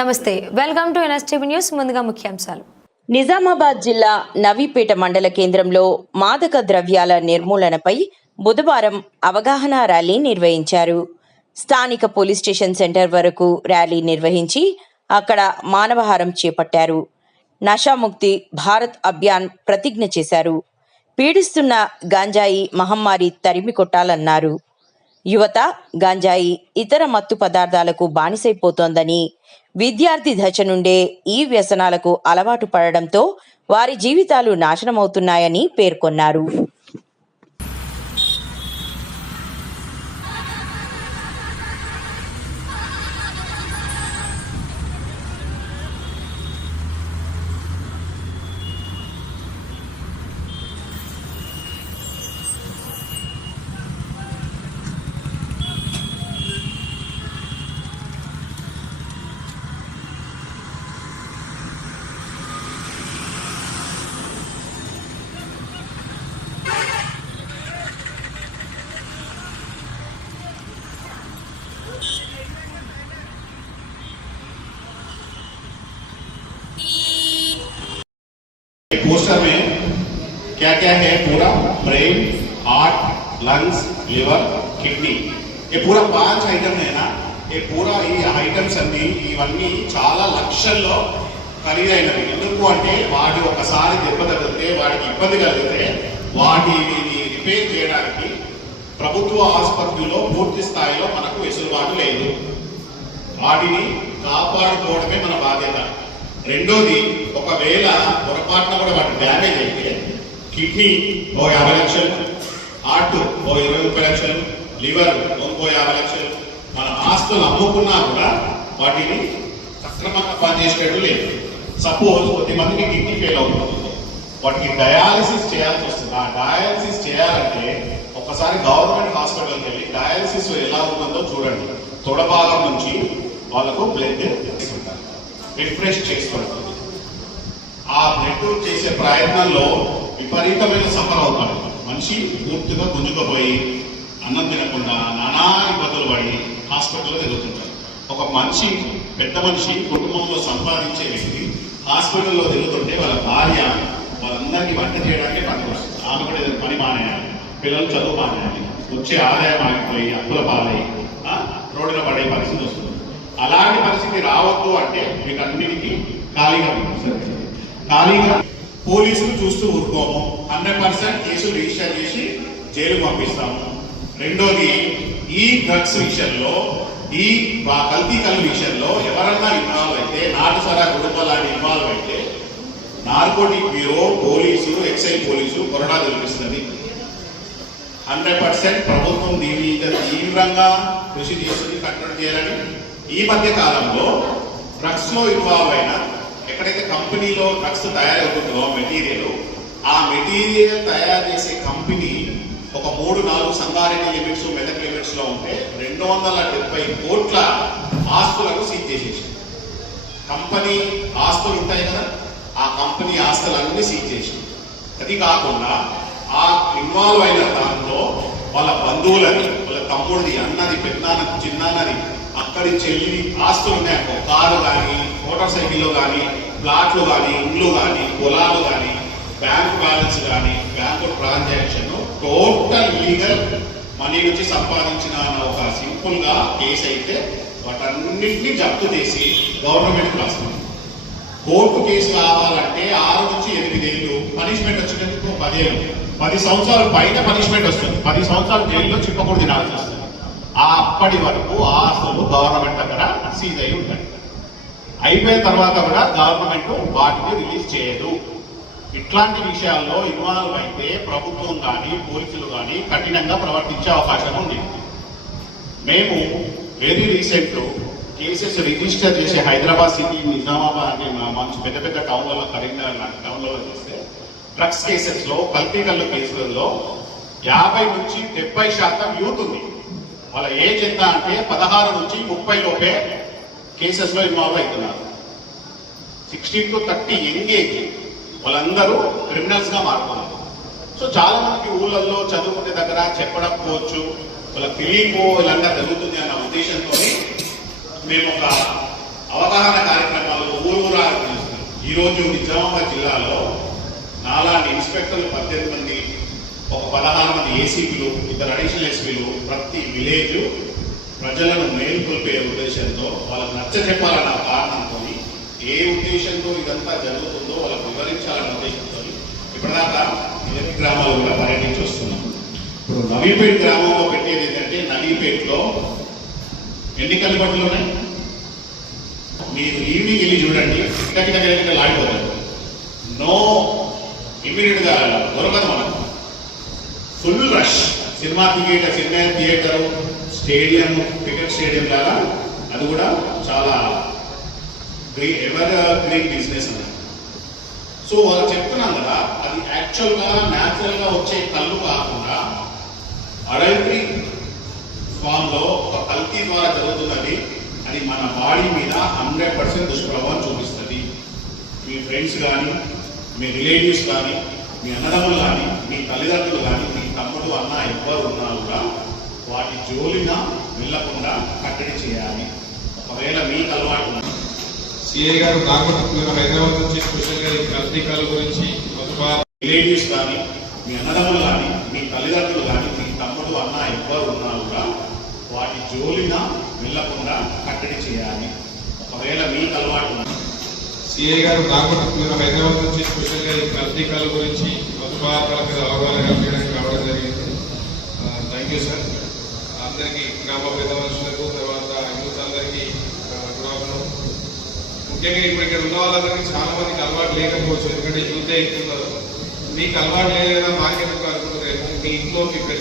నమస్తే, welcome to NSTV news. ముందుగా ముఖ్యాంశాలు. నిజామాబాద్ జిల్లా నవీపేట మండల కేంద్రంలో మాదక ద్రవ్యాల నిర్మూలనపై బుధవారం అవగాహన ర్యాలీ నిర్వహించారు. స్థానిక పోలీస్ స్టేషన్ సెంటర్ వరకు ర్యాలీ నిర్వహించి అక్కడ మానవహారం చేపట్టారు. నషాముక్తి భారత్ అభియాన్ ప్రతిజ్ఞ చేశారు. పీడిస్తున్న గాంజాయి మహమ్మారి తరిమి కొట్టాలన్నారు. యువత గాంజాయి ఇతర మత్తు పదార్థాలకు బానిసైపోతోందని, విద్యార్థి దశ నుండే ఈ వ్యసనాలకు అలవాటు పడడంతో వారి జీవితాలు నాశనమవుతున్నాయని పేర్కొన్నారు. पोस्टर में क्या क्या है, पूरा brain, heart, lungs, liver, kidney, ये पूरा 5 ఐటమ్ है ना. ये पूरा ఈ ఐటమ్స్ అన్ని ఇవన్నీ చాలా లక్షల్లో ఖరీదైనవి. ఎందుకు అంటే వాటి ఒకసారి దెబ్బ తగిలితే, వాటికి ఇబ్బంది కలిగితే వాటిని రిపేర్ చేయడానికి ప్రభుత్వ ఆసుపత్రిలో పూర్తి స్థాయిలో మనకు వెసులుబాటు లేదు. వాటిని కాపాడుకోవడమే మన బాధ్యత. రెండోది, ఒకవేళ పొరపాటున కూడా వాటి డ్యామేజ్ అయితే కిడ్నీ ఓ 50 లక్షలు, హార్ట్ ఓ 20 లక్షలు, లివర్ ఇంకో 50 లక్షలు, మన ఆస్తులు అమ్ముకున్నా కూడా వాటిని సక్రమంగా పనిచేసేటట్టు లేదు. సపోజ్ కొద్దిమందికి కిడ్నీ ఫెయిల్ అవుతుంది, వాటికి డయాలసిస్ చేయాల్సి వస్తుంది. ఆ డయాలసిస్ చేయాలంటే ఒకసారి గవర్నమెంట్ హాస్పిటల్కి వెళ్ళి డయాలసిస్ ఎలా ఉంటుందో చూడండి. తొడభాగం నుంచి వాళ్ళకు బ్లడ్ తీసుకుంటారు, రిఫ్రెష్ చేసుకుంటుంది. ఆ బ్లడ్ చేసే ప్రయత్నంలో విపరీతమైన సఫర్ అవుతాడు మనిషి. పూర్తిగా గుంజుకుపోయి అన్నం తినకుండా నానా ఇబ్బందులు పడి హాస్పిటల్లో తిరుగుతుంటారు. ఒక మనిషి, పెద్ద మనిషి, కుటుంబంలో సంపాదించే వ్యక్తి హాస్పిటల్లో తిరుగుతుంటే వాళ్ళ భార్య వాళ్ళందరికీ వంట చేయడానికి పనికి వస్తుంది. ఆమె కూడా ఏదైనా పని మానేయాలి, పిల్లలు చదువు మానేయాలి, వచ్చే ఆదాయం ఆగిపోయి అప్పుల పాలై రోడ్డున పడే పరిస్థితి వస్తుంది. అలాంటి పరిస్థితి రావద్దు అంటే వీటన్నిటికీ ఖాళీగా పోలీసులు చూస్తూ ఊరుకోము. 100% కేసులు రిజిస్టర్ చేసి జైలు పంపిస్తాము. రెండోది, ఈ డ్రగ్స్ విషయంలో, ఈ కల్తీ కళ్ళు విషయంలో ఎవరన్నా ఇన్వాల్వ్ అయితే, నాటుసరా కుటుంబం లాంటి ఇన్వాల్వ్ అయితే narcotic bureau, police, excise police కొరడా తెలిపిస్తుంది. 100% ప్రభుత్వం దీని మీద తీవ్రంగా కృషి చేస్తుంది, కంట్రోల్ చేయాలని. ఈ మధ్య కాలంలో డ్రగ్స్ లో ఇన్వాల్వ్ అయిన, ఎక్కడైతే కంపెనీలో డ్రగ్స్ తయారవుతుందో మెటీరియల్, ఆ మెటీరియల్ తయారు చేసే కంపెనీ ఒక 3-4 సంగారెడ్డి లిమిట్స్, మెదక్ లిమిట్స్ లో ఉంటే 270 కోట్ల ఆస్తులకు సీజ్ చేసేసి, కంపెనీ ఆస్తులు ఉంటాయి కదా, ఆ కంపెనీ ఆస్తులన్నీ సీజ్ చేసి, అది కాకుండా ఆ ఇన్వాల్వ్ అయిన దాంట్లో వాళ్ళ బంధువులని, వాళ్ళ తమ్ముడిది, అన్నది, పెద్దనాన్నది, చిన్నాన్నది, అక్కడి చెల్లి ఆస్తులు ఉన్నాయి. కారు కానీ, మోటార్ సైకిల్లో కానీ, ప్లాట్లు కానీ, ఇండ్లు కానీ, పొలాలు కానీ, బ్యాంక్ బ్యాలెన్స్ కానీ, bank transaction, total legal money నుంచి సంపాదించిన ఒక సింపుల్ గా కేసు అయితే వాటన్నింటినీ జప్తు చేసి గవర్నమెంట్ రాస్తుంది. కోర్టు కేసు కావాలంటే 6 నుంచి 8 ఏళ్ళు, పనిష్మెంట్ వచ్చినందుకు 10 ఏళ్ళు, 10 సంవత్సరాల పైన పనిష్మెంట్ వస్తుంది. 10 సంవత్సరాలు జైల్లో చిప్పకూడదు తినాల్సి వస్తుంది. అప్పటి వరకు ఆ ఆస్తులు గవర్నమెంట్ దగ్గర సీజ్ అయి ఉంటాయి. అయిపోయిన తర్వాత కూడా గవర్నమెంట్ వాటిని రిలీజ్ చేయదు. ఇట్లాంటి విషయాల్లో ఇన్వాల్వ్ అయితే ప్రభుత్వం కానీ, పోలీసులు కానీ కఠినంగా ప్రవర్తించే అవకాశం ఉంది. మేము వెరీ రీసెంట్ కేసెస్ రిజిస్టర్ చేసి హైదరాబాద్ సిటీ, నిజామాబాద్ అంటే మంచి పెద్ద పెద్ద టౌన్లలో, కరీంనగర్ లాంటి టౌన్లలో చేస్తే డ్రగ్స్ కేసెస్ లో, కల్తీ కళ్ళు కేసులలో 50 నుంచి 70% యూత్ ఉంది. వాళ్ళ ఏజ్ ఎంత అంటే 16 నుంచి 30 లోపే కేసెస్ లో ఇన్వాల్వ్ అవుతున్నారు. 16 to 30 యంగ్ ఏజ్ వాళ్ళందరూ క్రిమినల్స్ గా మారుతున్నారు. సో చాలా మందికి ఊళ్ళల్లో చదువుకునే దగ్గర చెప్పకపోవచ్చు, వాళ్ళకి తెలియకో ఇలాంటి జరుగుతుంది అన్న ఉద్దేశంతో మేము ఒక అవగాహన కార్యక్రమాలు ఊరూరా నిర్వహిస్తున్నారు. ఈరోజు నిజామాబాద్ జిల్లాలో నాలాంటి ఇన్స్పెక్టర్లు 18 మంది, ఒక 16 మంది ఏసీపీలు, 2 అడిషనల్ ఎస్పీలు ప్రతి విలేజ్ ప్రజలను మేలుకొల్పే ఉద్దేశంతో వాళ్ళకు నచ్చ చెప్పాలన్న కారణంతో ఏ ఉద్దేశంతో ఇదంతా జరుగుతుందో వాళ్ళకు వివరించాలన్న ఉద్దేశంతో ఇప్పటిదాకా 8 గ్రామాలు కూడా పర్యటించి వస్తున్నాం. ఇప్పుడు నవీపేట్ గ్రామంలో పెట్టేది ఏంటంటే, నవీపేట్లో ఎన్ని కల్లిపట్లు ఉన్నాయి? మీరు ఈవినింగ్ వెళ్ళి చూడండి, కిటకిట లాడిపోతారు. నో ఇమీడియట్ గా దొరకదు మనకు. Full rush. Cinema theatre, stadium, cricket stadium లాగా అది కూడా చాలా ఎవర్ గ్రీన్ బిజినెస్ అన్నది. సో వాళ్ళు చెప్తున్నాం కదా, అది యాక్చువల్ గా న్యాచురల్ గా వచ్చే కళ్ళు కాకుండా అడల్టరీ ఫామ్ లో ఒక కల్తీ ద్వారా జరుగుతున్నది. అది మన బాడీ మీద 100% దుష్ప్రభావం చూపిస్తుంది. మీ ఫ్రెండ్స్ కానీ, మీ రిలేటివ్స్ కానీ, మీ అన్నదమ్ములు కానీ, మీ తల్లిదండ్రులు కానీ, మీ తమ్ముడు అన్న ఎవ్వరు ఉన్నా కూడా వాటి జోలిన వెళ్లకుండా కట్టడి చేయాలి. ఒకవేళ మీకు అలవాటు ఉంది. సిఐ గారు నాగపట్నం హైదరాబాద్ నుంచి స్పెషల్గా ఈ కల్తీ కళ గురించి రిలేటివ్స్ కానీ, మీ అన్నదమ్ములు కానీ, మీ తల్లిదండ్రులు కానీ, మీ తమ్ముడు అన్న ఎవ్వరు ఉన్నా కూడా వాటి జోలిన వెళ్లకుండా కట్టడి చేయాలి. ఒకవేళ మీకు అలవాటు ఉంది. సిఐ గారు నాగపట్నం హైదరాబాద్ నుంచి స్పెషల్గా ఈ కల్తీ కళ గురించి మధుపార్కాల మీద అవగాహన కల్పించడానికి రావడం జరిగింది. Thank you sir. అందరికీ గ్రామ పెద్ద మనుషులకు, తర్వాత యూత్ అందరికీ గుడ్. ముఖ్యంగా ఇప్పుడు ఇక్కడ ఉన్న వాళ్ళందరికీ చాలా మందికి అలవాటు లేకపోవచ్చు, ఎందుకంటే యూతే ఎక్కుతున్నారు. మీకు అలవాటు లేదైనా మాకెందుకు అనుకుంటారు. మీ ఇంట్లో మీ పెద్ద